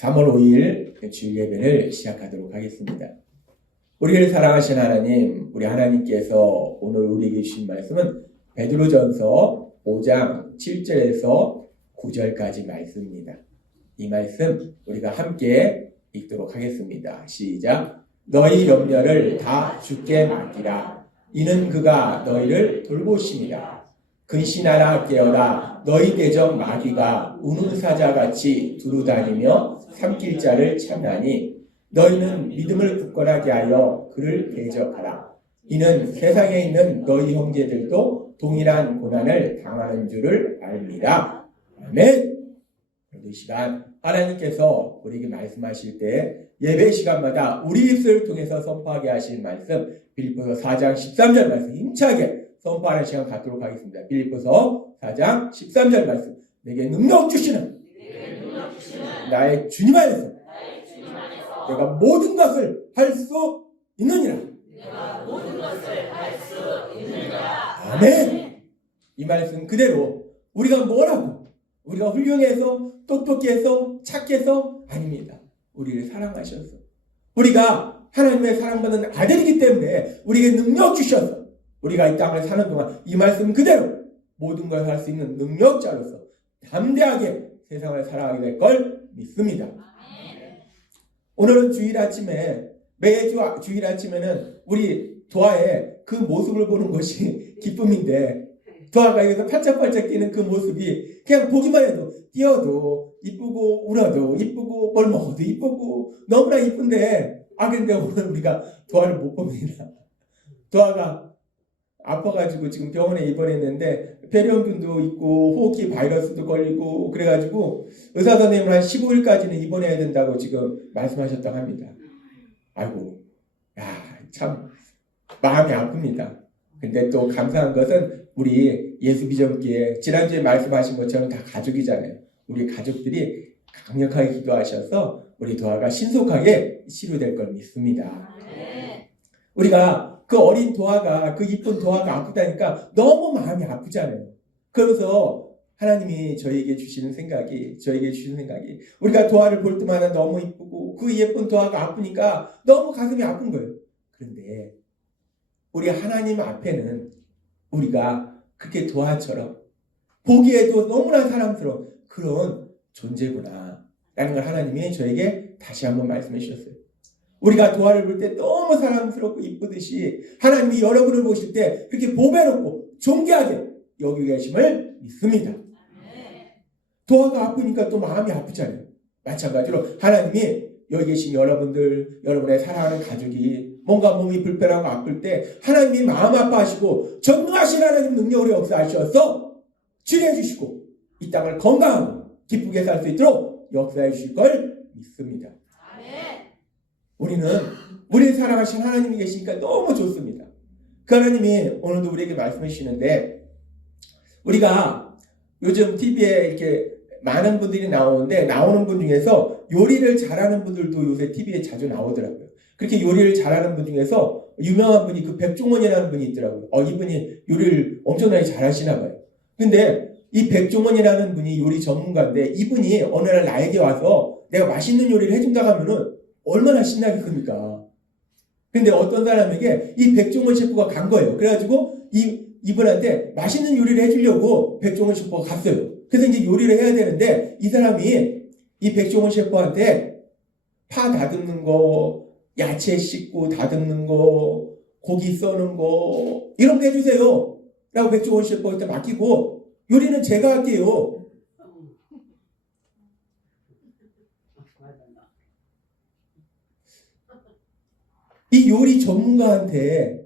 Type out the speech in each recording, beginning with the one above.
3월 5일 주일 예배를 시작하도록 하겠습니다. 우리를 사랑하신 하나님, 우리 하나님께서 오늘 우리에게 주신 말씀은 베드로전서 5장 7절에서 9절까지 말씀입니다. 이 말씀 우리가 함께 읽도록 하겠습니다. 시작. 너희 염려를 다 주께 맡기라. 이는 그가 너희를 돌보심이라. 근신하라 깨어라. 너희 대적 마귀가 우는 사자같이 두루다니며 삼킬 자를 찾나니 너희는 믿음을 굳건하게 하여 그를 대적하라. 이는 세상에 있는 너희 형제들도 동일한 고난을 당하는 줄을 압니다. 아멘. 이 시간 하나님께서 우리에게 말씀하실 때 예배 시간마다 우리 입술을 통해서 선포하게 하신 말씀 빌립보서 4장 13절 말씀 힘차게 선포하는 시간 갖도록 하겠습니다. 빌립보서 4장 13절 말씀 내게 능력 주시는 나의 주님 안에서 내가 모든 것을 할 수 있느니라. 아멘. 이 말씀 그대로 우리가 뭐라고 우리가 훌륭해서 똑똑해서 착해서 아닙니다. 우리를 사랑하셔서 우리가 하나님의 사랑받는 아들이기 때문에 우리에게 능력 주셔서 우리가 이 땅을 사는 동안 이 말씀 그대로 모든 걸 할 수 있는 능력자로서 담대하게 세상을 살아가게 될 걸 믿습니다. 오늘은 주일 아침에 매주 주일 아침에는 우리 도아의 그 모습을 보는 것이 기쁨인데 도아가 여기서 팔짝팔짝 뛰는 그 모습이 그냥 보기만 해도 뛰어도 이쁘고 울어도 이쁘고 뭘 먹어도 이쁘고 너무나 이쁜데 근데 오늘 우리가 도아를 못 봅니다. 도아가 아파가지고 지금 병원에 입원했는데 폐렴균도 있고 호흡기 바이러스도 걸리고 그래가지고 의사 선생님은 한 15일까지는 입원해야 된다고 지금 말씀하셨다고 합니다. 아이고, 참 마음이 아픕니다. 근데 또 감사한 것은 우리 예수비전교회 지난주에 말씀하신 것처럼 다 가족이잖아요. 우리 가족들이 강력하게 기도하셔서 우리 도아가 신속하게 치료될 걸 믿습니다. 우리가 그 어린 도아가 그 이쁜 도아가 아프다니까 너무 마음이 아프잖아요. 그래서 하나님이 저에게 주시는 생각이 우리가 도아를 볼 때마다 너무 이쁘고 그 예쁜 도아가 아프니까 너무 가슴이 아픈 거예요. 그런데 우리 하나님 앞에는 우리가 그렇게 도아처럼 보기에도 너무나 사랑스러운 그런 존재구나 라는 걸 하나님이 저에게 다시 한번 말씀해 주셨어요. 우리가 도아를 볼 때 너무 사랑스럽고 이쁘듯이 하나님이 여러분을 보실 때 그렇게 보배롭고 존귀하게 여기 계심을 믿습니다. 도아가 아프니까 또 마음이 아프잖아요. 마찬가지로 하나님이 여기 계신 여러분들, 여러분의 사랑하는 가족이 뭔가 몸이 불편하고 아플 때 하나님이 마음 아파하시고 전능하신 하나님 능력으로 역사하셔서 치료해 주시고 이 땅을 건강하고 기쁘게 살 수 있도록 역사해 주실 걸 믿습니다. 우리를 사랑하신 하나님이 계시니까 너무 좋습니다. 그 하나님이 오늘도 우리에게 말씀해 주시는데 우리가 요즘 TV에 이렇게 많은 분들이 나오는데 나오는 분 중에서 요리를 잘하는 분들도 요새 TV에 자주 나오더라고요. 그렇게 요리를 잘하는 분 중에서 유명한 분이 그 백종원이라는 분이 있더라고요. 이분이 요리를 엄청나게 잘하시나 봐요. 근데 이 백종원이라는 분이 요리 전문가인데 이분이 어느 날 나에게 와서 내가 맛있는 요리를 해준다고 하면은 얼마나 신나겠습니까? 근데 어떤 사람에게 이 백종원 셰프가 간 거예요. 그래가지고 이분한테 맛있는 요리를 해주려고 백종원 셰프가 갔어요. 그래서 이제 요리를 해야 되는데 이 사람이 이 백종원 셰프한테 파 다듬는 거, 야채 씻고 다듬는 거, 고기 써는 거 이런 거 해주세요. 라고 백종원 셰프한테 맡기고 요리는 제가 할게요. 이 요리 전문가한테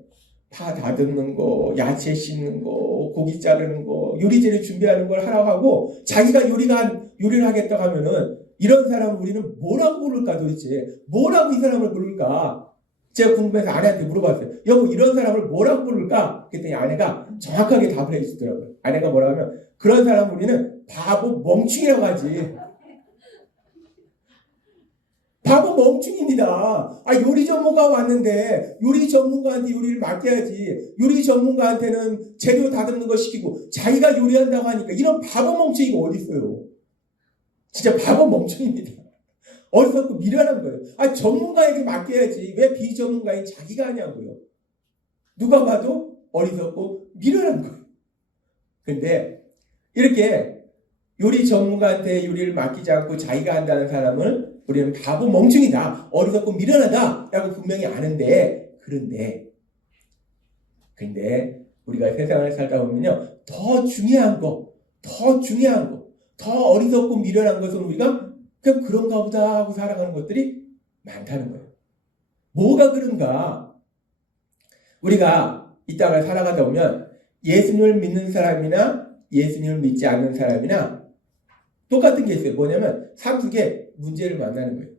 파 다듬는 거, 야채 씻는 거, 고기 자르는 거, 요리재료 준비하는 걸 하라고 하고 자기가 요리를 하겠다고 하면은 이런 사람을 우리는 뭐라고 부를까 도대체? 뭐라고 이 사람을 부를까? 제가 궁금해서 아내한테 물어봤어요. 여보 이런 사람을 뭐라고 부를까? 그랬더니 아내가 정확하게 답을 해주더라고요. 아내가 뭐라고 하면 그런 사람을 우리는 바보 멍충이라고 하지. 바보 멍충입니다. 요리 전문가 왔는데 요리 전문가한테 요리를 맡겨야지. 요리 전문가한테는 재료 다듬는 거 시키고 자기가 요리한다고 하니까 이런 바보 멍충이가 어디 있어요. 진짜 바보 멍충입니다. 어리석고 미련한 거예요. 전문가에게 맡겨야지 왜 비전문가인 자기가 하냐고요. 누가 봐도 어리석고 미련한 거예요. 근데 이렇게 요리 전문가한테 요리를 맡기지 않고 자기가 한다는 사람은 우리는 바보 멍청이다, 어리석고 미련하다 라고 분명히 아는데, 근데 우리가 세상을 살다 보면요, 더 중요한 거, 더 어리석고 미련한 것은 우리가 그냥 그런가 보다 하고 살아가는 것들이 많다는 거예요. 뭐가 그런가? 우리가 이 땅을 살아가다 보면 예수님을 믿는 사람이나 예수님을 믿지 않는 사람이나 똑같은 게 있어요. 뭐냐면 삶 속에 문제를 만나는 거예요.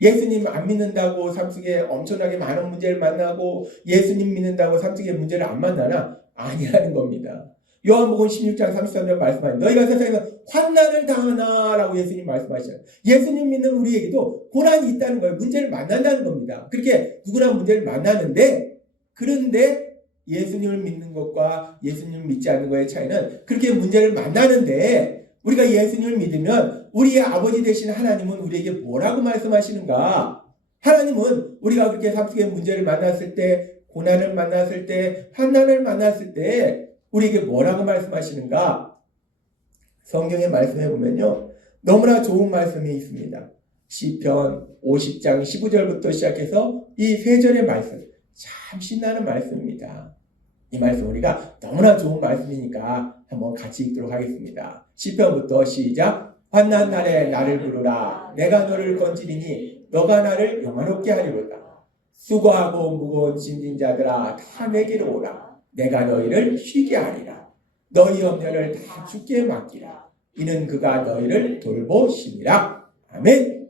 예수님 안 믿는다고 삶 속에 엄청나게 많은 문제를 만나고 예수님 믿는다고 삶 속에 문제를 안 만나나? 아니라는 겁니다. 요한복음 16장 33절 말씀하신 너희가 세상에서 환난을 당하나 라고 예수님 말씀하시잖아요. 예수님 믿는 우리에게도 고난이 있다는 거예요. 문제를 만난다는 겁니다. 그렇게 누구나 문제를 만나는데, 그런데 예수님을 믿는 것과 예수님을 믿지 않는 것의 차이는 그렇게 문제를 만나는데, 우리가 예수님을 믿으면 우리의 아버지 되신 하나님은 우리에게 뭐라고 말씀하시는가? 하나님은 우리가 그렇게 삶 속에 문제를 만났을 때, 고난을 만났을 때, 환난을 만났을 때 우리에게 뭐라고 말씀하시는가? 성경의 말씀에 보면요, 너무나 좋은 말씀이 있습니다. 시편 50장 15절부터 시작해서 이 세 절의 말씀, 참 신나는 말씀입니다. 이 말씀 우리가 너무나 좋은 말씀이니까 한번 같이 읽도록 하겠습니다. 시편부터 시작. 환난 날에 나를 부르라. 내가 너를 건지리니 너가 나를 영화롭게 하리로다. 수고하고 무거운 짐진 자들아 다 내게로 오라. 내가 너희를 쉬게 하리라. 너희 염려를 다 주께 맡기라. 이는 그가 너희를 돌보심이라. 아멘.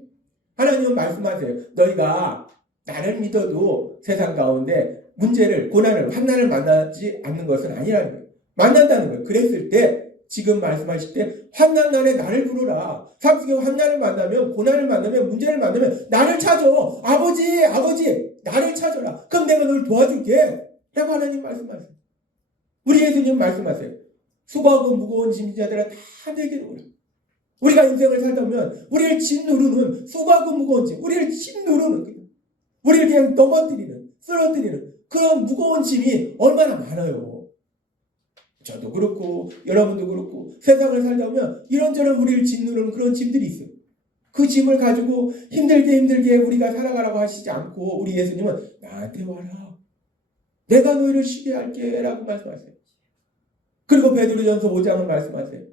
하나님은 말씀하세요. 너희가 나를 믿어도 세상 가운데 문제를, 고난을, 환난을 만나지 않는 것은 아니라는 거예요. 만난다는 거예요. 그랬을 때, 지금 말씀하실 때 환난 날에 나를 부르라. 삶 속에 환난을 만나면, 고난을 만나면, 문제를 만나면 나를 찾아. 아버지 나를 찾아라. 그럼 내가 널 도와줄게 라고 하나님 말씀하세요. 우리 예수님 말씀하세요. 수고하고 무거운 짐진 자들아 다 내게로 오라. 우리가 인생을 살다 보면 우리를 짓누르는, 수고하고 무거운 짐, 우리를 짓누르는, 우리를 그냥 넘어뜨리는, 쓰러뜨리는 그런 무거운 짐이 얼마나 많아요. 저도 그렇고 여러분도 그렇고 세상을 살다 보면 이런저런 우리를 짓누르는 그런 짐들이 있어요. 그 짐을 가지고 힘들게 우리가 살아가라고 하시지 않고 우리 예수님은 나한테 와라. 내가 너희를 쉬게 할게 라고 말씀하세요. 그리고 베드로전서 5장은 말씀하세요.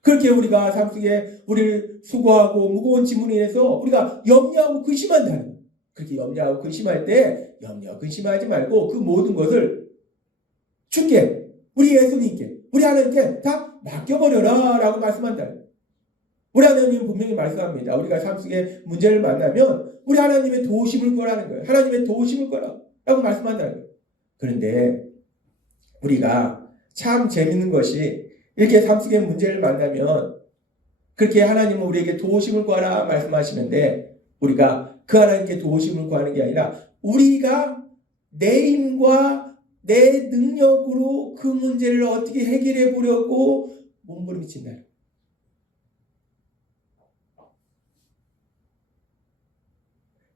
그렇게 우리가 삶 속에 우리를 수고하고 무거운 짐으로 인해서 우리가 염려하고 근심한다는 거예요. 그렇게 염려하고 근심할 때 염려 근심하지 말고 그 모든 것을 주께, 우리 예수님께, 우리 하나님께 다 맡겨버려라 라고 말씀한다. 우리 하나님은 분명히 말씀합니다. 우리가 삶 속에 문제를 만나면 우리 하나님의 도우심을 구하라는 거예요. 하나님의 도우심을 구하라 라고 말씀한다는 거예요. 그런데 우리가 참 재밌는 것이 이렇게 삶 속에 문제를 만나면 그렇게 하나님은 우리에게 도우심을 구하라 말씀하시는데 우리가 그 하나님께 도우심을 구하는 게 아니라 우리가 내 힘과 내 능력으로 그 문제를 어떻게 해결해 보려고 몸부림친다.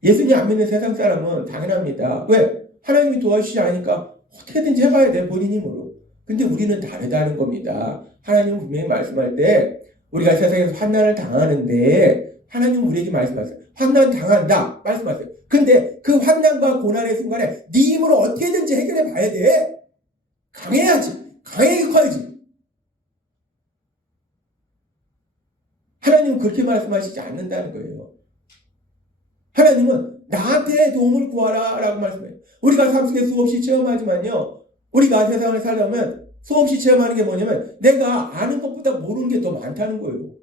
예수님 안 믿는 세상 사람은 당연합니다. 왜? 하나님이 도와주시지 않으니까 어떻게든지 해봐야 돼, 본인 힘으로. 근데 우리는 다르다는 겁니다. 하나님은 분명히 말씀할 때 우리가 세상에서 환난을 당하는데 하나님은 우리에게 말씀하세요. 환난 당한다 말씀하세요. 근데 그 환난과 고난의 순간에 네 힘으로 어떻게든지 해결해 봐야 돼. 강해야지. 강하게 커야지. 하나님은 그렇게 말씀하시지 않는다는 거예요. 하나님은 나한테 도움을 구하라 라고 말씀해요. 우리가 삶 속에 수없이 체험하지만요, 우리가 세상을 살다 보면 수없이 체험하는 게 뭐냐면 내가 아는 것보다 모르는 게 더 많다는 거예요.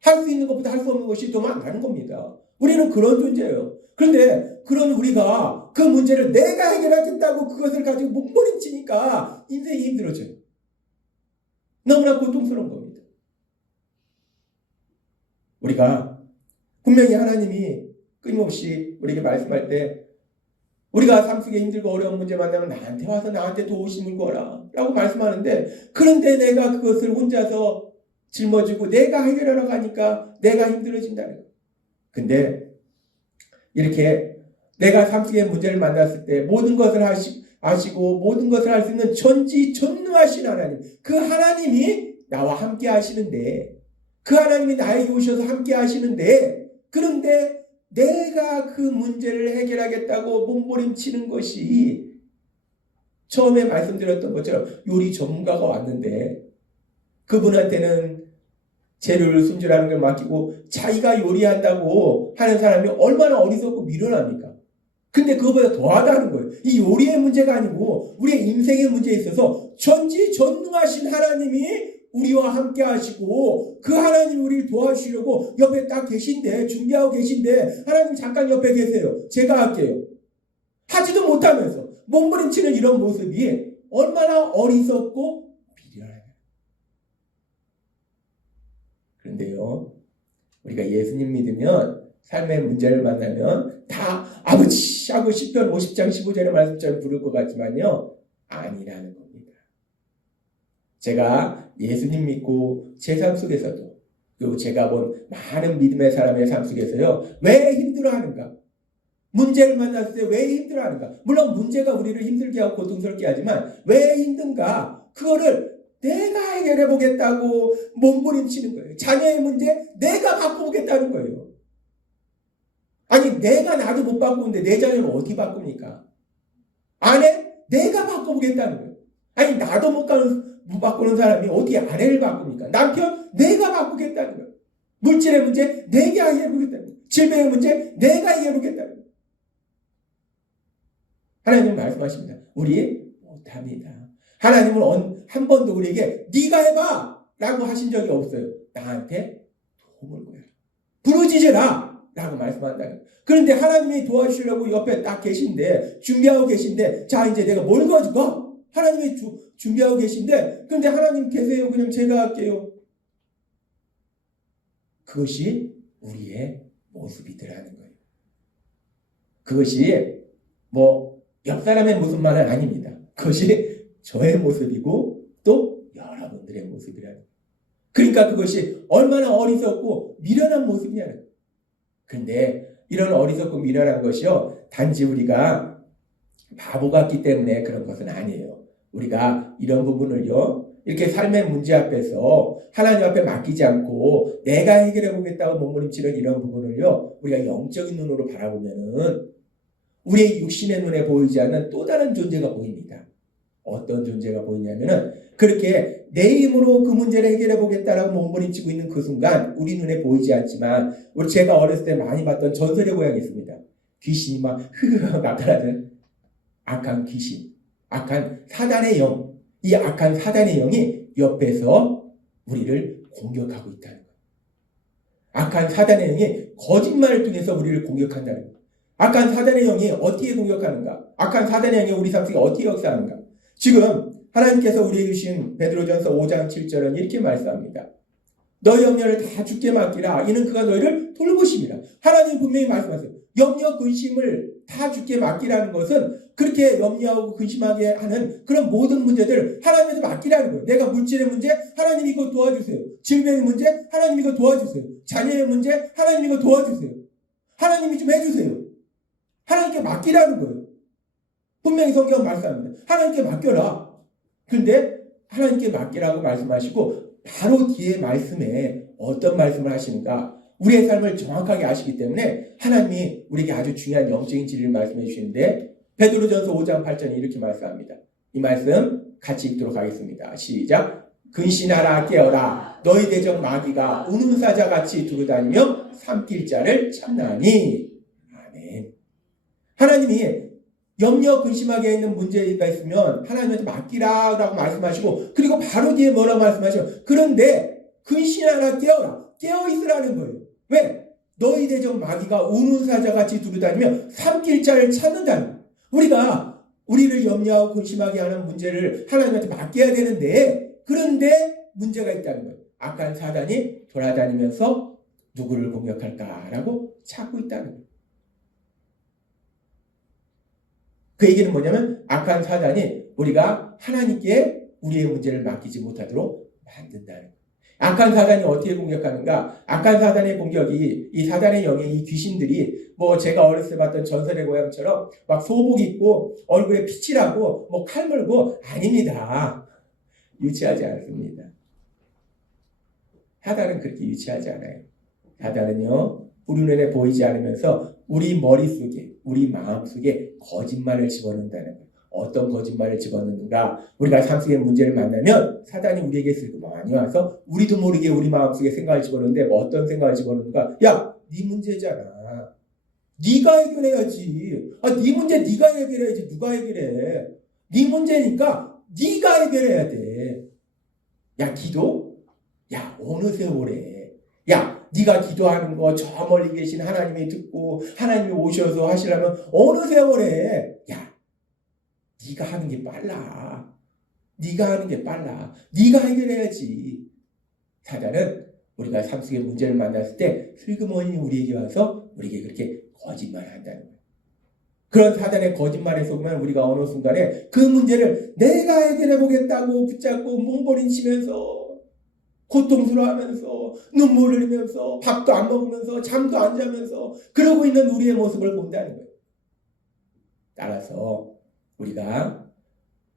할 수 있는 것보다 할 수 없는 것이 더 많다는 겁니다. 우리는 그런 존재예요. 그런데 그런 우리가 그 문제를 내가 해결하겠다고 그것을 가지고 몸부림치니까 인생이 힘들어져요. 너무나 고통스러운 겁니다. 우리가 분명히 하나님이 끊임없이 우리에게 말씀할 때 우리가 삶 속에 힘들고 어려운 문제 만나면 나한테 와서 나한테 도우심을 구하라 라고 말씀하는데, 그런데 내가 그것을 혼자서 짊어지고 내가 해결하러 가니까 내가 힘들어진다는 거예요. 근데 이렇게 내가 삶 속의 문제를 만났을 때 모든 것을 아시고 모든 것을 할 수 있는 전지전능하신 하나님, 그 하나님이 나와 함께 하시는데, 그 하나님이 나에게 오셔서 함께 하시는데, 그런데 내가 그 문제를 해결하겠다고 몸부림치는 것이, 처음에 말씀드렸던 것처럼 요리 전문가가 왔는데 그분한테는 재료를 손질하는 걸 맡기고 자기가 요리한다고 하는 사람이 얼마나 어리석고 미련합니까? 근데 그거보다 더하다는 거예요. 이 요리의 문제가 아니고 우리의 인생의 문제에 있어서 전지전능하신 하나님이 우리와 함께 하시고, 그 하나님이 우리를 도와주시려고 옆에 딱 계신데, 준비하고 계신데, 하나님 잠깐 옆에 계세요. 제가 할게요. 하지도 못하면서 몸부림치는 이런 모습이 얼마나 어리석고 미련해요. 그런데요, 우리가 예수님 믿으면 삶의 문제를 만나면 다 아버지 하고 10편 50장 15절의 말씀처럼 부를 것 같지만요, 아니라는 겁니다. 제가 예수님 믿고 제 삶 속에서도, 그리고 제가 본 많은 믿음의 사람의 삶 속에서요, 왜 힘들어하는가? 문제를 만났을 때 왜 힘들어하는가? 물론 문제가 우리를 힘들게 하고 고통스럽게 하지만 왜 힘든가? 그거를 내가 해결해 보겠다고 몸부림치는 거예요. 자녀의 문제 내가 바꿔보겠다는 거예요. 아니, 내가 나도 못 바꾸는데 내 자녀는 어디 바꿉니까? 아내 내가 바꿔보겠다는 거예요. 아니, 나도 못 바꾸는 사람이 어디 아내를 바꿉니까? 남편 내가 바꾸겠다는 거예요. 물질의 문제 내가 해결해보겠다는 거예요. 질병의 문제 내가 해결해보겠다는 거예요. 하나님은 말씀하십니다. 우리 못합니다. 하나님은 한 번도 우리에게 네가 해봐 라고 하신 적이 없어요. 나한테 도움을 구해라, 부르짖으라 라고 말씀한다는 거예요. 그런데 하나님이 도와주시려고 옆에 딱 계신데, 준비하고 계신데, 자 이제 내가 뭘 가져가? 하나님이 준비하고 계신데, 그런데 하나님 계세요. 그냥 제가 할게요. 그것이 우리의 모습이더라는 거예요. 그것이 옆 사람의 모습만은 아닙니다. 그것이 저의 모습이고 또 여러분들의 모습이라는 거예요. 그러니까 그것이 얼마나 어리석고 미련한 모습이냐는 거예요. 근데 이런 어리석고 미련한 것이요, 단지 우리가 바보 같기 때문에 그런 것은 아니에요. 우리가 이런 부분을요, 이렇게 삶의 문제 앞에서 하나님 앞에 맡기지 않고 내가 해결해 보겠다고 몸부림치는 이런 부분을요, 우리가 영적인 눈으로 바라보면은 우리의 육신의 눈에 보이지 않는 또 다른 존재가 보입니다. 어떤 존재가 보이냐면은, 그렇게 내 힘으로 그 문제를 해결해 보겠다라고 몸부림치고 있는 그 순간 우리 눈에 보이지 않지만, 제가 어렸을 때 많이 봤던 전설의 고향이 있습니다. 귀신이 막 나타나는 악한 귀신, 악한 사단의 영, 이 악한 사단의 영이 옆에서 우리를 공격하고 있다는 거예요. 악한 사단의 영이 거짓말을 통해서 우리를 공격한다는 거예요. 악한 사단의 영이 어떻게 공격하는가? 악한 사단의 영이 우리 삶 속에 어떻게 역사하는가? 지금 하나님께서 우리에게 주신 베드로전서 5장 7절은 이렇게 말씀합니다. 너희 염려를 다 주께 맡기라. 이는 그가 너희를 돌보심이라. 하나님이 분명히 말씀하세요. 염려 근심을 다 주께 맡기라는 것은 그렇게 염려하고 근심하게 하는 그런 모든 문제들을 하나님한테 맡기라는 거예요. 내가 물질의 문제, 하나님이 이거 도와주세요. 질병의 문제, 하나님이 이거 도와주세요. 자녀의 문제, 하나님이 이거 도와주세요. 하나님이 좀 해주세요. 하나님께 맡기라는 거예요. 분명히 성경은 말씀합니다. 하나님께 맡겨라. 그런데 하나님께 맡기라고 말씀하시고 바로 뒤에 말씀에 어떤 말씀을 하시는가, 우리의 삶을 정확하게 아시기 때문에 하나님이 우리에게 아주 중요한 영적인 진리를 말씀해 주시는데, 베드로전서 5장 8절에 이렇게 말씀합니다. 이 말씀 같이 읽도록 하겠습니다. 시작. 근신하라, 깨어라. 너희 대적 마귀가 우는 사자같이 두루다니며 삼킬 자를 찾나니. 아멘. 하나님이 염려 근심하게 있는 문제가 있으면 하나님한테 맡기라라고 말씀하시고, 그리고 바로 뒤에 뭐라고 말씀하셔? 그런데 근신하라, 깨어라. 깨어있으라는 거예요. 왜? 너희 대적 마귀가 우는 사자같이 두루다니며 삼킬 자를 찾는다는 거예요. 우리가 우리를 염려하고 근심하게 하는 문제를 하나님한테 맡겨야 되는데, 그런데 문제가 있다는 거예요. 악한 사단이 돌아다니면서 누구를 공격할까라고 찾고 있다는 거예요. 그 얘기는 뭐냐면, 악한 사단이 우리가 하나님께 우리의 문제를 맡기지 못하도록 만든다는 거예요. 악한 사단이 어떻게 공격하는가? 악한 사단의 공격이 이 사단의 영의 이 귀신들이 제가 어렸을 때 봤던 전설의 고향처럼 막 소복 입고 얼굴에 피칠하고 칼 물고 아닙니다. 유치하지 않습니다. 사단은 그렇게 유치하지 않아요. 사단은요, 우리 눈에 보이지 않으면서 우리 머릿속에, 우리 마음속에 거짓말을 집어넣는다는 거예요. 어떤 거짓말을 집어넣는가? 우리가 삶 속의 문제를 만나면 사단이 우리에게 슬그머니 와서 우리도 모르게 우리 마음속에 생각을 집어넣는데 어떤 생각을 집어넣는가? 야, 네 문제잖아. 네가 해결해야지. 네 문제 네가 해결해야지. 누가 해결해? 네 문제니까 네가 해결해야 돼. 야, 기도? 야, 어느 세월에? 야, 네가 기도하는 거 저 멀리 계신 하나님이 듣고 하나님이 오셔서 하시려면 어느 세월에? 야, 네가 하는 게 빨라. 네가 하는 게 빨라. 네가 해결해야지. 사단은 우리가 삶 속의 문제를 만났을 때 슬그머니 우리에게 와서 우리에게 그렇게 거짓말을 한다는 거예요. 그런 사단의 거짓말에 속으면 우리가 어느 순간에 그 문제를 내가 해결해보겠다고 붙잡고 몸부림치면서 고통스러워하면서 눈물을 흘리면서 밥도 안 먹으면서 잠도 안 자면서 그러고 있는 우리의 모습을 본다는 거예요. 따라서 우리가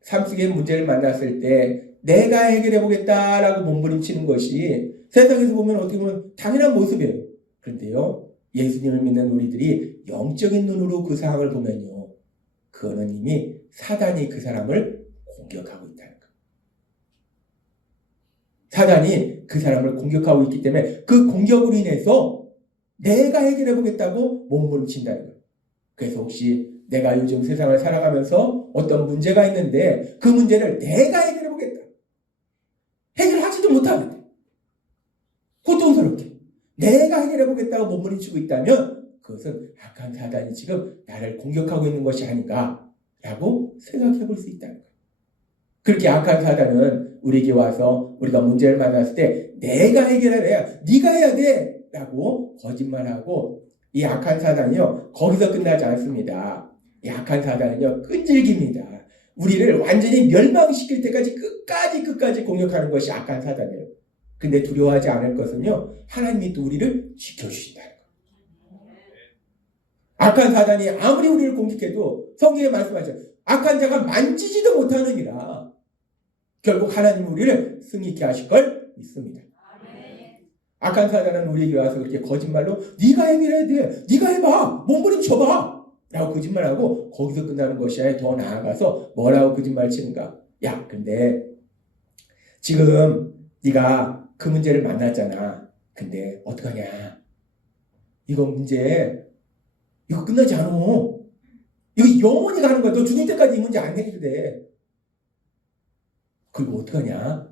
삶 속의 문제를 만났을 때 내가 해결해보겠다라고 몸부림치는 것이 세상에서 보면 어떻게 보면 당연한 모습이에요. 그런데요, 예수님을 믿는 우리들이 영적인 눈으로 그 상황을 보면요, 그거는 이미 사단이 그 사람을 공격하고 있다는 거예요. 사단이 그 사람을 공격하고 있기 때문에 그 공격으로 인해서 내가 해결해보겠다고 몸부림친다는 거예요. 그래서 혹시 내가 요즘 세상을 살아가면서 어떤 문제가 있는데 그 문제를 내가 해결해보겠다. 해결하지도 못하는데 고통스럽게 내가 해결해보겠다고 몸부림치고 있다면 그것은 악한 사단이 지금 나를 공격하고 있는 것이 아닌가라고 생각해볼 수 있다는 거예요. 그렇게 악한 사단은 우리에게 와서 우리가 문제를 만났을 때 내가 해결해야 네가 해야 돼 라고 거짓말하고, 이 악한 사단이요 거기서 끝나지 않습니다. 이 악한 사단은요 끈질깁니다. 우리를 완전히 멸망시킬 때까지 끝까지 공격하는 것이 악한 사단이에요. 근데 두려워하지 않을 것은요, 하나님이 또 우리를 지켜주신다는 거예요. 악한 사단이 아무리 우리를 공격해도 성경에 말씀하죠. 악한 자가 만지지도 못하느니라. 결국 하나님이 우리를 승리케 하실 걸 믿습니다. 악한 사단은 우리에게 와서 그렇게 거짓말로 네가 해결해야 돼. 네가 해봐. 몸부림쳐봐. 라고 거짓말하고 거기서 끝나는 것이 아니라 더 나아가서 뭐라고 거짓말 치는가. 야, 근데 지금 네가 그 문제를 만났잖아. 근데 어떡하냐. 이거 문제 이거 끝나지 않아. 이거 영원히 가는 거야. 너 죽을 때까지 이 문제 안 해결이 돼. 그리고 어떡하냐.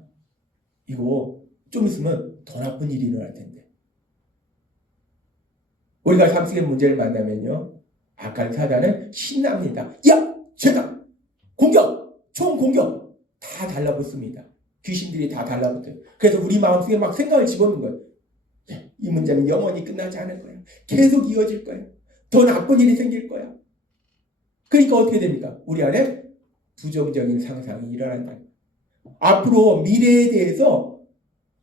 이거 좀 있으면 더 나쁜 일이 일어날 텐데. 우리가 삶 속의 문제를 만나면요, 악한 사단은 신납니다. 야! 죄다! 공격! 총 공격! 다 달라붙습니다. 귀신들이 다 달라붙어요. 그래서 우리 마음속에 막 생각을 집어넣는 거예요. 이 문제는 영원히 끝나지 않을 거야. 계속 이어질 거야. 더 나쁜 일이 생길 거야. 그러니까 어떻게 됩니까? 우리 안에 부정적인 상상이 일어난다. 앞으로 미래에 대해서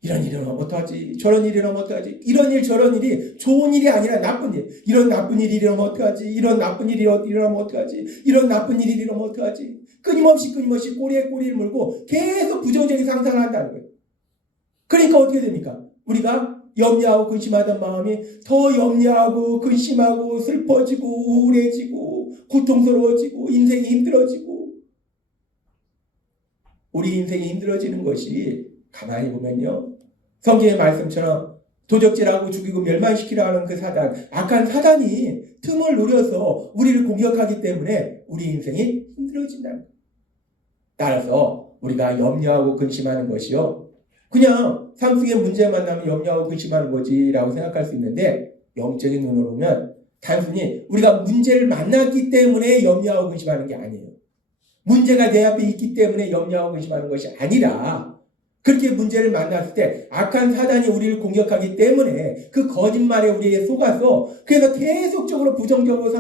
이런 일이 일어나면 어떡하지? 저런 일이 일어나면 어떡하지? 이런 일 저런 일이 좋은 일이 아니라 나쁜 일. 이런 나쁜 일이 일어나면 어떡하지? 이런 나쁜 일이 일어나면 어떡하지? 이런 나쁜 일이 일어나면 어떡하지? 끊임없이 꼬리에 꼬리를 물고 계속 부정적인 상상을 한다는 거예요. 그러니까 어떻게 됩니까? 우리가 염려하고 근심하던 마음이 더 염려하고 근심하고 슬퍼지고 우울해지고 고통스러워지고 인생이 힘들어지고, 우리 인생이 힘들어지는 것이 가만히 보면요, 성경의 말씀처럼 도적질하고 죽이고 멸망시키려 하는 그 사단, 악한 사단이 틈을 노려서 우리를 공격하기 때문에 우리 인생이 힘들어진다는 거예요. 따라서 우리가 염려하고 근심하는 것이요, 그냥 삶 속에 문제 만나면 염려하고 근심하는 거지라고 생각할 수 있는데, 영적인 눈으로 보면 단순히 우리가 문제를 만났기 때문에 염려하고 근심하는 게 아니에요. 문제가 내 앞에 있기 때문에 염려하고 근심하는 것이 아니라, 그렇게 문제를 만났을 때 악한 사단이 우리를 공격하기 때문에 그 거짓말에 우리에게 속아서, 그래서 계속적으로 부정적으로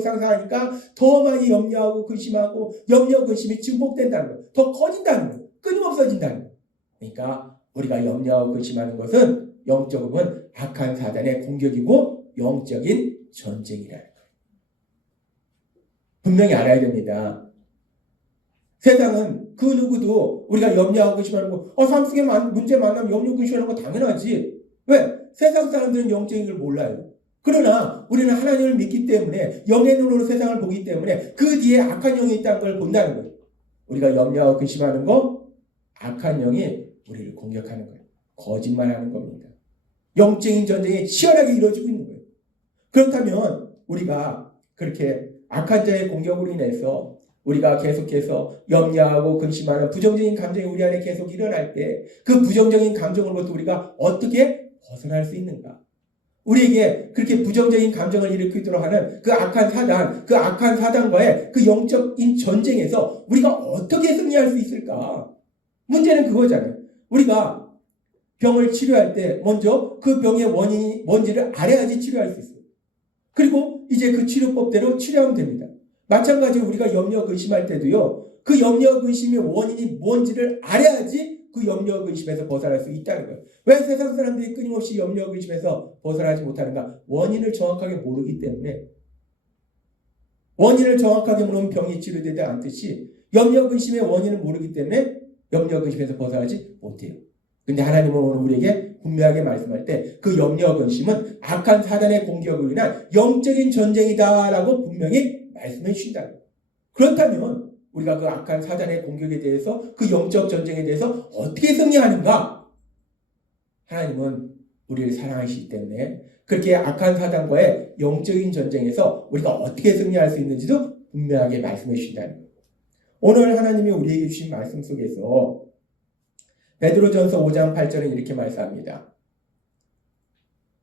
상상하니까 더 많이 염려하고 근심하고 염려 근심이 증폭된다는 거예요. 더 커진다는 거예요. 끊임없어진다는 거예요. 그러니까 우리가 염려하고 근심하는 것은 영적으로는 악한 사단의 공격이고 영적인 전쟁이라는 거예요. 분명히 알아야 됩니다. 세상은 그 누구도 우리가 염려하고 근심하는 거, 삶 속에 문제 만나면 염려 근심하는 거 당연하지. 왜? 세상 사람들은 영적인 걸 몰라요. 그러나 우리는 하나님을 믿기 때문에 영의 눈으로 세상을 보기 때문에 그 뒤에 악한 영이 있다는 걸 본다는 거예요. 우리가 염려하고 근심하는 거, 악한 영이 우리를 공격하는 거예요. 거짓말하는 겁니다. 영적인 전쟁이 치열하게 이루어지고 있는 거예요. 그렇다면 우리가 그렇게 악한 자의 공격으로 인해서 우리가 계속해서 염려하고 근심하는 부정적인 감정이 우리 안에 계속 일어날 때 그 부정적인 감정으로부터 우리가 어떻게 벗어날 수 있는가? 우리에게 그렇게 부정적인 감정을 일으키도록 하는 그 악한 사단과의 그 영적인 전쟁에서 우리가 어떻게 승리할 수 있을까? 문제는 그거잖아요. 우리가 병을 치료할 때 먼저 그 병의 원인이 뭔지를 알아야지 치료할 수 있어요. 그리고 이제 그 치료법대로 치료하면 됩니다. 마찬가지로 우리가 염려 근심할 때도요. 그 염려 근심의 원인이 뭔지를 알아야지 그 염려 근심에서 벗어날 수 있다는 거예요. 왜 세상 사람들이 끊임없이 염려 근심에서 벗어나지 못하는가? 원인을 정확하게 모르기 때문에. 원인을 정확하게 모르면 병이 치료되지 않듯이 염려 근심의 원인을 모르기 때문에 염려 근심에서 벗어나지 못해요. 근데 하나님은 오늘 우리에게 분명하게 말씀할 때 그 염려 근심은 악한 사단의 공격으로 인한 영적인 전쟁이다라고 분명히 말씀해 주신다. 그렇다면 우리가 그 악한 사단의 공격에 대해서 그 영적 전쟁에 대해서 어떻게 승리하는가? 하나님은 우리를 사랑하시기 때문에 그렇게 악한 사단과의 영적인 전쟁에서 우리가 어떻게 승리할 수 있는지도 분명하게 말씀해 주신다는 거예요. 오늘 하나님이 우리에게 주신 말씀 속에서 베드로전서 5장 8절은 이렇게 말씀합니다.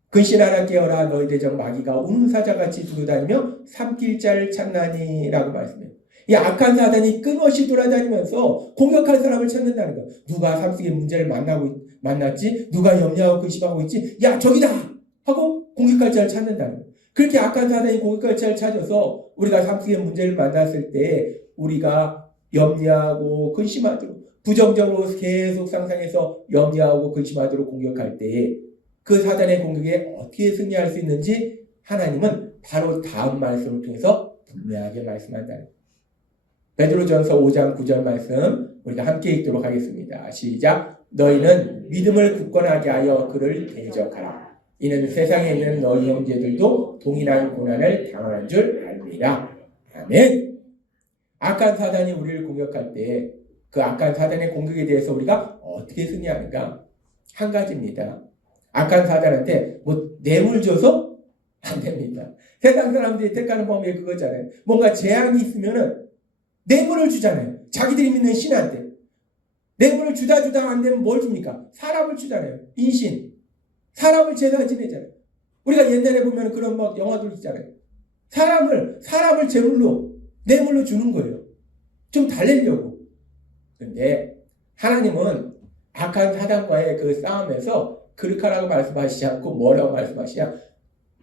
근신하라 깨어라 너희 대적 마귀가 우는 사자같이 두루다니며 삼킬 자를 찾나니 라고 말씀해요. 이 악한 사단이 끊임없이 돌아다니면서 공격할 사람을 찾는다는 거예요. 누가 삶 속에 문제를 만났지? 누가 염려하고 근심하고 있지? 야 저기다! 하고 공격할 자를 찾는다는 거예요. 그렇게 악한 사단이 공격할 자를 찾아서 우리가 삶 속에 문제를 만났을 때 우리가 염려하고 근심하도록 부정적으로 계속 상상해서 염려하고 근심하도록 공격할 때 그 사단의 공격에 어떻게 승리할 수 있는지 하나님은 바로 다음 말씀을 통해서 분명하게 말씀한다. 베드로전서 5장 9절 말씀 우리가 함께 읽도록 하겠습니다. 시작. 너희는 믿음을 굳건하게 하여 그를 대적하라. 이는 세상에 있는 너희 형제들도 동일한 고난을 당하는 줄 알미라. 아멘. 악한 사단이 우리를 공격할 때 그 악한 사단의 공격에 대해서 우리가 어떻게 승리하는가? 한 가지입니다. 악한 사단한테 뇌물 줘서 안 됩니다. 세상 사람들이 택하는 방법이 그거잖아요. 뭔가 재앙이 있으면은 뇌물을 주잖아요. 자기들이 믿는 신한테. 뇌물을 주다 안 되면 뭘 줍니까? 사람을 주잖아요. 인신. 사람을 제사 지내잖아요. 우리가 옛날에 보면 그런 영화들 있잖아요. 사람을 제물로, 뇌물로 주는 거예요. 좀 달래려고. 그런데 하나님은 악한 사단과의 그 싸움에서 그렇게 하라고 말씀하시지 않고 뭐라고 말씀하시냐?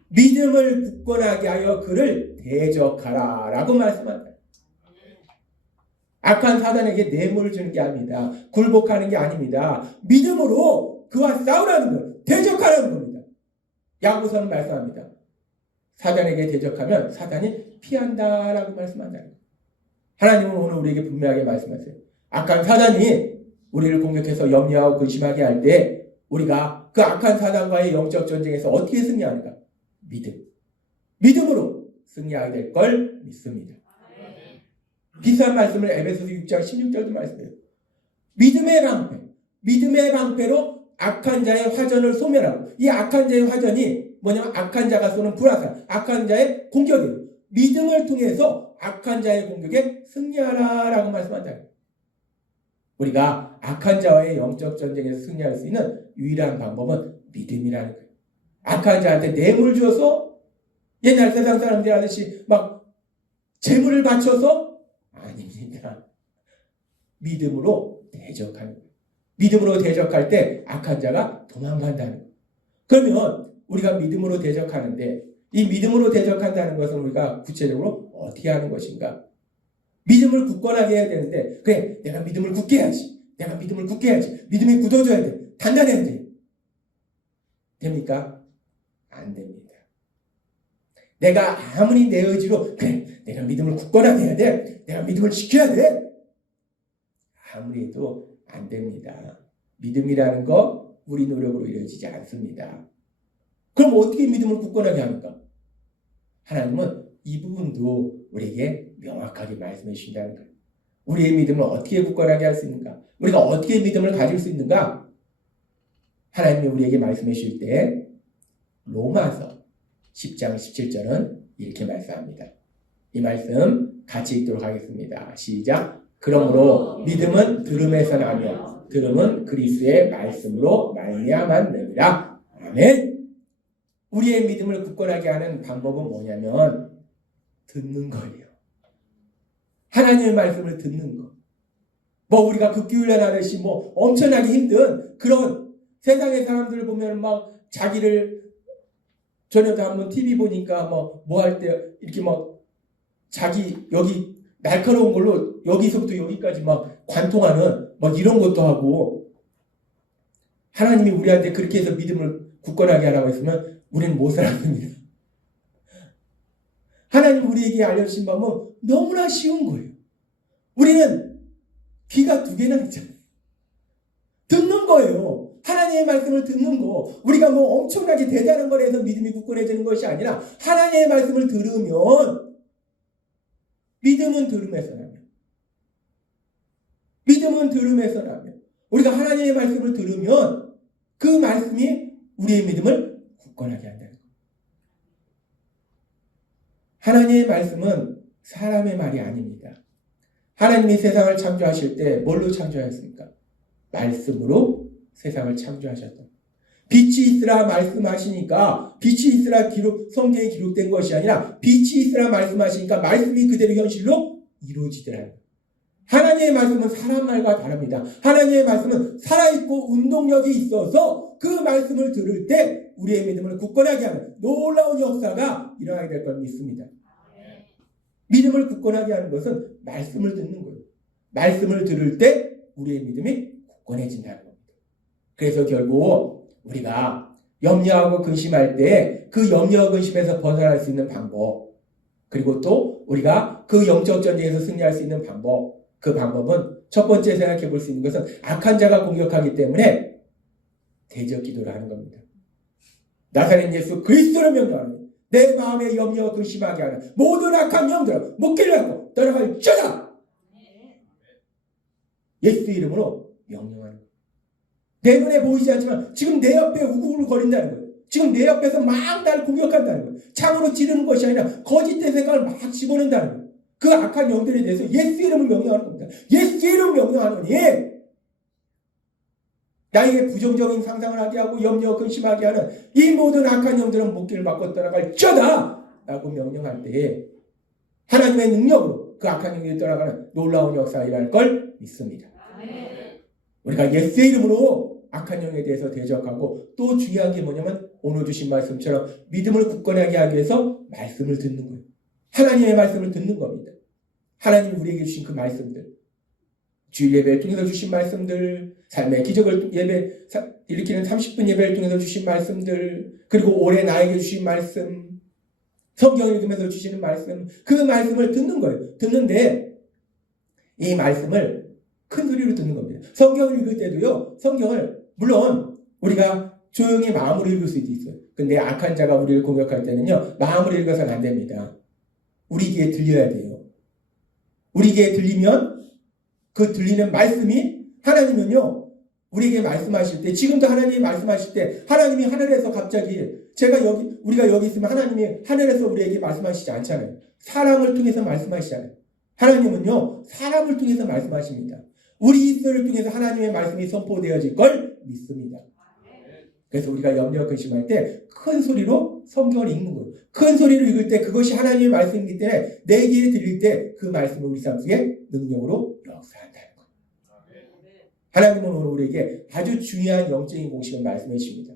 믿음을 굳건하게 하여 그를 대적하라 라고 말씀한다. 악한 사단에게 뇌물을 주는 게 아닙니다. 굴복하는 게 아닙니다. 믿음으로 그와 싸우라는 거예요. 대적하라는 겁니다. 야고보서는 말씀합니다. 사단에게 대적하면 사단이 피한다라고 말씀한다는 거예요. 하나님은 오늘 우리에게 분명하게 말씀하세요. 악한 사단이 우리를 공격해서 염려하고 근심하게 할 때 우리가 그 악한 사단과의 영적 전쟁에서 어떻게 승리하는가? 믿음으로 승리하게 될 걸 믿습니다. 비슷한 말씀을 에베소서 6장 16절도 말씀해요. 믿음의 방패로 악한 자의 화전을 소멸하고, 이 악한 자의 화전이 뭐냐면 악한 자가 쏘는 불화살, 악한 자의 공격이에요. 믿음을 통해서 악한 자의 공격에 승리하라라고 말씀한다. 우리가 악한 자와의 영적 전쟁에서 승리할 수 있는 유일한 방법은 믿음이라는 거예요. 악한 자한테 뇌물을 줘서 옛날 세상 사람들이 하듯이 막 재물을 바쳐서 아닙니다. 믿음으로 대적하는 거예요. 믿음으로 대적할 때 악한 자가 도망간다는 거예요. 그러면 우리가 믿음으로 대적하는데 이 믿음으로 대적한다는 것은 우리가 구체적으로 어떻게 하는 것인가? 믿음을 굳건하게 해야 되는데 그래 내가 믿음을 굳게 해야지. 믿음이 굳어져야 돼. 단단해야 돼요. 됩니까? 안 됩니다. 내가 아무리 내 의지로 그래, 내가 믿음을 굳건하게 해야 돼. 내가 믿음을 지켜야 돼. 아무리 해도 안 됩니다. 믿음이라는 거 우리 노력으로 이루어지지 않습니다. 그럼 어떻게 믿음을 굳건하게 합니까? 하나님은 이 부분도 우리에게 명확하게 말씀해 주신다는 거예요. 우리의 믿음을 어떻게 굳건하게 할 수 있는가? 우리가 어떻게 믿음을 가질 수 있는가? 하나님이 우리에게 말씀해 주실 때 로마서 10장 17절은 이렇게 말씀합니다. 이 말씀 같이 읽도록 하겠습니다. 시작. 그러므로 믿음은 들음에서 나며 들음은 그리스도의 말씀으로 말미암았느니라. 아멘. 우리의 믿음을 굳건하게 하는 방법은 뭐냐면 듣는 거예요. 하나님의 말씀을 듣는 거. 뭐 우리가 급기훈련 하듯이 뭐 엄청나게 힘든 그런 세상의 사람들을 보면 막 자기를 전에도 한번 TV 보니까 뭐 할 때 이렇게 막 자기 여기 날카로운 걸로 여기서부터 여기까지 막 관통하는 막 이런 것도 하고 하나님이 우리한테 그렇게 해서 믿음을 굳건하게 하라고 했으면 우리는 못 살았습니다. 하나님 우리에게 알려주신 방법은 너무나 쉬운 거예요. 우리는 귀가 두 개나 있잖아요. 듣는 거예요. 하나님의 말씀을 듣는 거. 우리가 뭐 엄청나게 대단한 걸 해서 믿음이 굳건해지는 것이 아니라 하나님의 말씀을 들으면 믿음은 들음에서 나며 믿음은 들음에서 나며 우리가 하나님의 말씀을 들으면 그 말씀이 우리의 믿음을 굳건하게 한다는 거예요. 하나님의 말씀은 사람의 말이 아닙니다. 하나님이 세상을 창조하실 때 뭘로 창조하셨습니까? 말씀으로 세상을 창조하셨다. 빛이 있으라 말씀하시니까 빛이 있으라 성경에 기록된 것이 아니라 빛이 있으라 말씀하시니까 말씀이 그대로 현실로 이루어지더라. 하나님의 말씀은 사람 말과 다릅니다. 하나님의 말씀은 살아있고 운동력이 있어서 그 말씀을 들을 때 우리의 믿음을 굳건하게 하는 놀라운 역사가 일어나게 될 걸 믿습니다. 믿음을 굳건하게 하는 것은 말씀을 듣는 거예요. 말씀을 들을 때 우리의 믿음이 굳건해진다는 겁니다. 그래서 결국 우리가 염려하고 근심할 때 그 염려와 근심에서 벗어날 수 있는 방법, 그리고 또 우리가 그 영적 전쟁에서 승리할 수 있는 방법, 그 방법은 첫 번째 생각해 볼 수 있는 것은 악한 자가 공격하기 때문에 대적 기도를 하는 겁니다. 나사렛 예수 그리스도를 명령하는 내 마음에 염려와 근심하게 하는 모든 악한 영들을 묶기를 하고 떠나갈지어다. 예수 이름으로 명령하는 거예요. 내 눈에 보이지 않지만 지금 내 옆에 우글우글 거린다는 거예요. 지금 내 옆에서 막 나를 공격한다는 거예요. 창으로 찌르는 것이 아니라 거짓된 생각을 막 집어넣는다는 거예요. 그 악한 영들에 대해서 예수 이름을 명령하는 겁니다. 예수 이름을 명령하노니 나에게 부정적인 상상을 하게 하고 염려 근심하게 하는 이 모든 악한 영들은 목기를 맞고 떠나갈지어다 라고 명령할 때에 하나님의 능력으로 그 악한 영들이 떠나가는 놀라운 역사가 일어날 걸 믿습니다. 우리가 예수의 이름으로 악한 영에 대해서 대적하고 또 중요한 게 뭐냐면 오늘 주신 말씀처럼 믿음을 굳건하게 하기 위해서 말씀을 듣는 거예요. 하나님의 말씀을 듣는 겁니다. 하나님이 우리에게 주신 그 말씀들, 주일 예배를 통해서 주신 말씀들, 삶의 기적을 일으키는 30분 예배를 통해서 주신 말씀들, 그리고 올해 나에게 주신 말씀, 성경을 읽으면서 주시는 말씀, 그 말씀을 듣는 거예요. 듣는데 이 말씀을 큰 소리로 듣는 겁니다. 성경을 읽을 때도요, 성경을 물론 우리가 조용히 마음으로 읽을 수도 있어요. 근데 악한 자가 우리를 공격할 때는요, 마음으로 읽어서는 안 됩니다. 우리 귀에 들려야 돼요. 우리 귀에 들리면 그 들리는 말씀이 하나님은요 우리에게 말씀하실 때 지금도 하나님이 말씀하실 때 하나님이 하늘에서 갑자기 우리가 여기 있으면 하나님이 하늘에서 우리에게 말씀하시지 않잖아요. 사람을 통해서 말씀하시잖아요. 하나님은요 사람을 통해서 말씀하십니다. 우리 입술을 통해서 하나님의 말씀이 선포되어질 걸 믿습니다. 그래서 우리가 염려와 근심할 때 큰 소리로 성경을 읽는 거예요. 큰 소리로 읽을 때 그것이 하나님의 말씀이기 때문에 내 귀에 들릴 때 그 말씀을 우리 삶 속에 능력으로 역사한다는 거예요. 하나님은 오늘 우리에게 아주 중요한 영적인 공식을 말씀해 주십니다.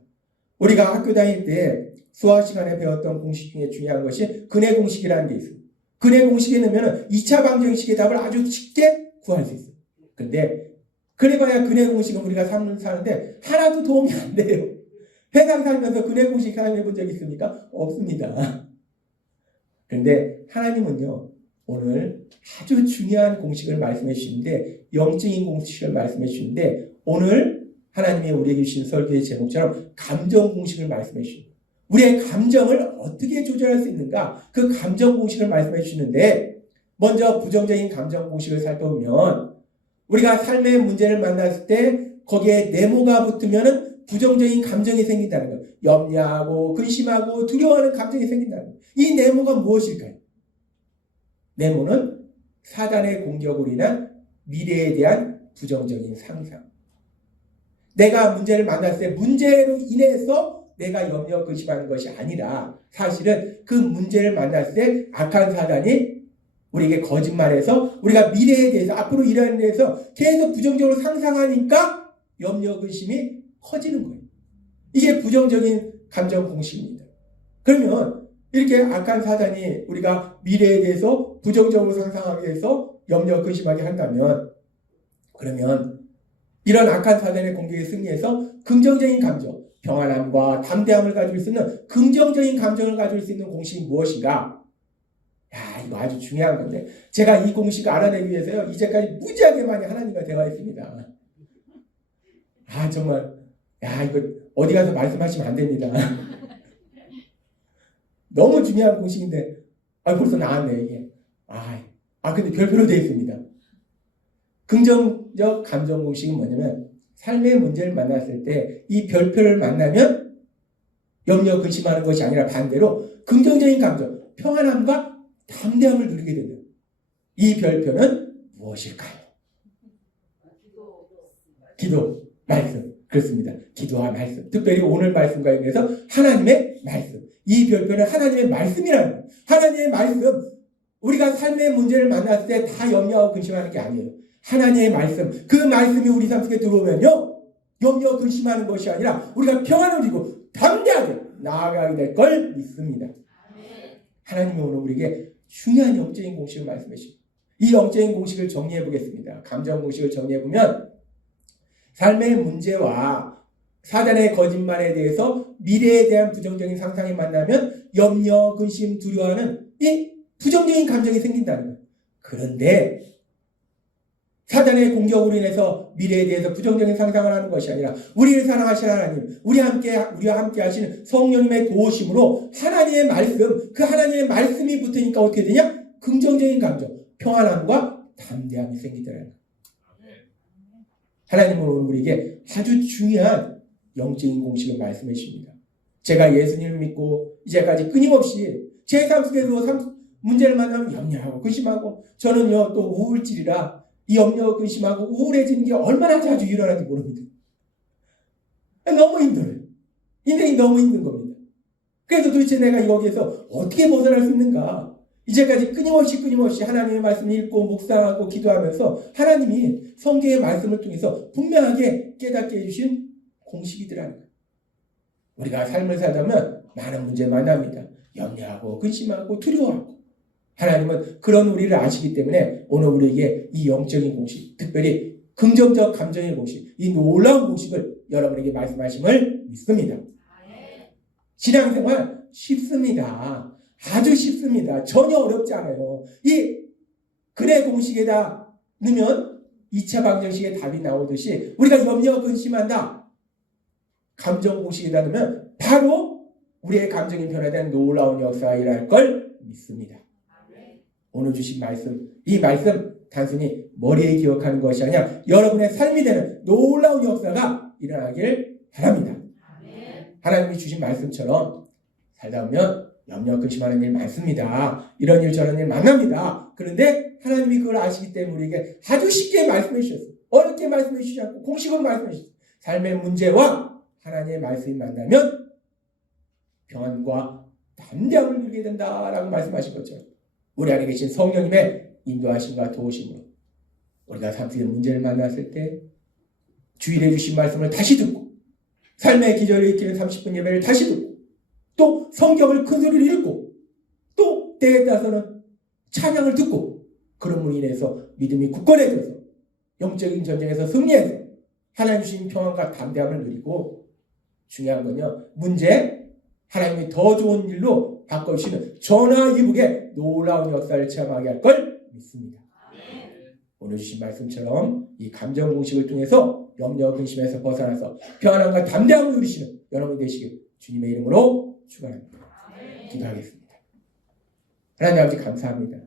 우리가 학교 다닐 때 수학 시간에 배웠던 공식 중에 중요한 것이 근해 공식이라는 게 있어요. 근해 공식에 넣으면 2차 방정식의 답을 아주 쉽게 구할 수 있어요. 그런데 그래봐야 근해 공식은 우리가 사는데 하나도 도움이 안 돼요. 세상 살면서 근해 공식 사용해 본 적 있습니까? 없습니다. 그런데 하나님은요, 오늘 아주 중요한 공식을 말씀해 주시는데, 영적인 공식을 말씀해 주시는데, 오늘 하나님이 우리에게 주신 설교의 제목처럼 감정 공식을 말씀해 주십니다. 우리의 감정을 어떻게 조절할 수 있는가? 그 감정 공식을 말씀해 주시는데, 먼저 부정적인 감정 공식을 살펴보면, 우리가 삶의 문제를 만났을 때 거기에 네모가 붙으면 부정적인 감정이 생긴다는 거예요. 염려하고 근심하고 두려워하는 감정이 생긴다는 거예요. 이 네모가 무엇일까요? 네모는 사단의 공격으로 인한 미래에 대한 부정적인 상상. 내가 문제를 만났을 때 문제로 인해서 내가 염려 근심하는 것이 아니라 사실은 그 문제를 만났을 때 악한 사단이 우리에게 거짓말해서 우리가 미래에 대해서 앞으로 일하는 데 대해서 계속 부정적으로 상상하니까 염려 근심이 커지는 거예요. 이게 부정적인 감정 공식입니다. 그러면 이렇게 악한 사단이 우리가 미래에 대해서 부정적으로 상상하게 해서 염려 근심하게 한다면, 그러면 이런 악한 사단의 공격에 승리해서 긍정적인 감정, 평안함과 담대함을 가질 수 있는 긍정적인 감정을 가질 수 있는 공식이 무엇인가? 야, 이거 아주 중요한 건데, 제가 이 공식을 알아내기 위해서요, 이제까지 무지하게 많이 하나님과 대화했습니다. 아, 정말, 야, 이거 어디 가서 말씀하시면 안 됩니다. 너무 중요한 공식인데, 벌써 나왔네, 이게. 근데 별표로 되어 있습니다. 긍정적 감정 공식은 뭐냐면, 삶의 문제를 만났을 때, 이 별표를 만나면, 염려, 근심하는 것이 아니라 반대로, 긍정적인 감정, 평안함과 담대함을 누리게 된다. 이 별표는 무엇일까요? 기도, 말씀. 그렇습니다. 기도와 말씀. 특별히 오늘 말씀과 연계해서 하나님의 말씀. 이 별표는 하나님의 말씀이라는 거예요. 하나님의 말씀. 우리가 삶의 문제를 만났을 때 다 염려하고 근심하는 게 아니에요. 하나님의 말씀. 그 말씀이 우리 삶 속에 들어오면요, 염려 근심하는 것이 아니라 우리가 평안을 누리고 담대하게 나아가게 될 걸 믿습니다. 하나님이 오늘 우리에게 중요한 영적인 공식을 말씀해 주십니다. 이 영적인 공식을 정리해 보겠습니다. 감정 공식을 정리해 보면, 삶의 문제와 사단의 거짓말에 대해서 미래에 대한 부정적인 상상이 만나면 염려, 근심, 두려워하는 이 부정적인 감정이 생긴다는 거예요. 그런데 사단의 공격으로 인해서 미래에 대해서 부정적인 상상을 하는 것이 아니라 우리를 사랑하시는 하나님, 우리와 함께 하시는 성령님의 도우심으로 하나님의 말씀, 그 하나님의 말씀이 붙으니까 어떻게 되냐? 긍정적인 감정, 평안함과 담대함이 생기더라는 거예요. 하나님은 우리에게 아주 중요한 영적인 공식을 말씀해 주십니다. 제가 예수님을 믿고 이제까지 끊임없이 제 삶 속에서 문제를 만나면 염려하고 근심하고, 저는요 또 우울질이라 이 염려 근심하고 우울해지는 게 얼마나 자주 일어나는지 모릅니다. 너무 힘들어요. 인생이 너무 힘든 겁니다. 그래서 도대체 내가 여기에서 어떻게 벗어날 수 있는가? 이제까지 끊임없이 하나님의 말씀을 읽고 묵상하고 기도하면서 하나님이 성경의 말씀을 통해서 분명하게 깨닫게 해주신 공식이더라는 거예요. 우리가 삶을 살다면 많은 문제 만납니다. 염려하고 근심하고 두려워하고, 하나님은 그런 우리를 아시기 때문에 오늘 우리에게 이 영적인 공식, 특별히 긍정적 감정의 공식, 이 놀라운 공식을 여러분에게 말씀하심을 믿습니다. 신앙생활 쉽습니다. 아주 쉽습니다. 전혀 어렵지 않아요. 이 근해 공식에다 넣으면 2차 방정식의 답이 나오듯이 우리가 염려 근심한다, 감정 공식에다 넣으면 바로 우리의 감정이 변화된 놀라운 역사가 일어날 걸 믿습니다. 오늘 주신 말씀, 이 말씀 단순히 머리에 기억하는 것이 아니라 여러분의 삶이 되는 놀라운 역사가 일어나길 바랍니다. 하나님이 주신 말씀처럼 살다 보면 염려 근심하는 일 많습니다. 이런 일 저런 일 만납니다. 그런데 하나님이 그걸 아시기 때문에 우리에게 아주 쉽게 말씀해 주셨어요. 어렵게 말씀해 주시지 않고 공식으로 말씀해 주셨어요. 삶의 문제와 하나님의 말씀이 만나면 평안과 담대함을 누리게 된다라고 말씀하신 것처럼 우리 안에 계신 성령님의 인도하심과 도우심으로 우리가 삶 속의 문제를 만났을 때 주일에 주신 말씀을 다시 듣고, 삶의 기절을 익히는 30분 예배를 다시 듣고, 또 성경을 큰 소리로 읽고, 또 때에 따라서는 찬양을 듣고, 그런 분으로 인해서 믿음이 굳건해져서 영적인 전쟁에서 승리해서 하나님 주신 평안과 담대함을 누리고, 중요한 건요, 문제, 하나님이 더 좋은 일로 바꿔주시는 전화위복의 놀라운 역사를 체험하게 할 걸 믿습니다. 오늘 주신 말씀처럼 이 감정 공식을 통해서 염려 근심에서 벗어나서 평안함과 담대함을 누리시는 여러분 되시길 주님의 이름으로 축원합니다. 기도하겠습니다. 하나님 아버지 감사합니다.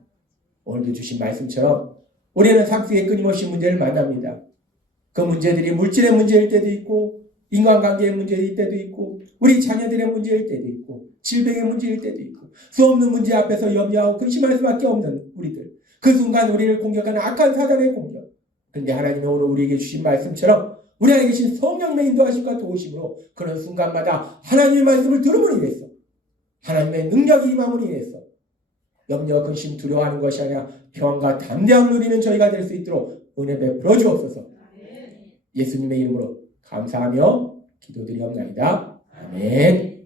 오늘도 주신 말씀처럼 우리는 삶 속에 끊임없이 문제를 만납니다. 그 문제들이 물질의 문제일 때도 있고, 인간관계의 문제일 때도 있고, 우리 자녀들의 문제일 때도 있고, 질병의 문제일 때도 있고, 수없는 문제 앞에서 염려하고 근심할 수밖에 없는 우리들, 그 순간 우리를 공격하는 악한 사단의 공격. 그런데 하나님이 오늘 우리에게 주신 말씀처럼 우리 안에 계신 성령의 인도하심과 도우심으로 그런 순간마다 하나님의 말씀을 들음으로 인해서, 하나님의 능력이 임함으로 인해서 염려, 근심, 두려워하는 것이 아니라 평안과 담대함을 누리는 저희가 될 수 있도록 은혜 베풀어 주옵소서. 예수님의 이름으로 감사하며 기도드리옵나이다. 아멘.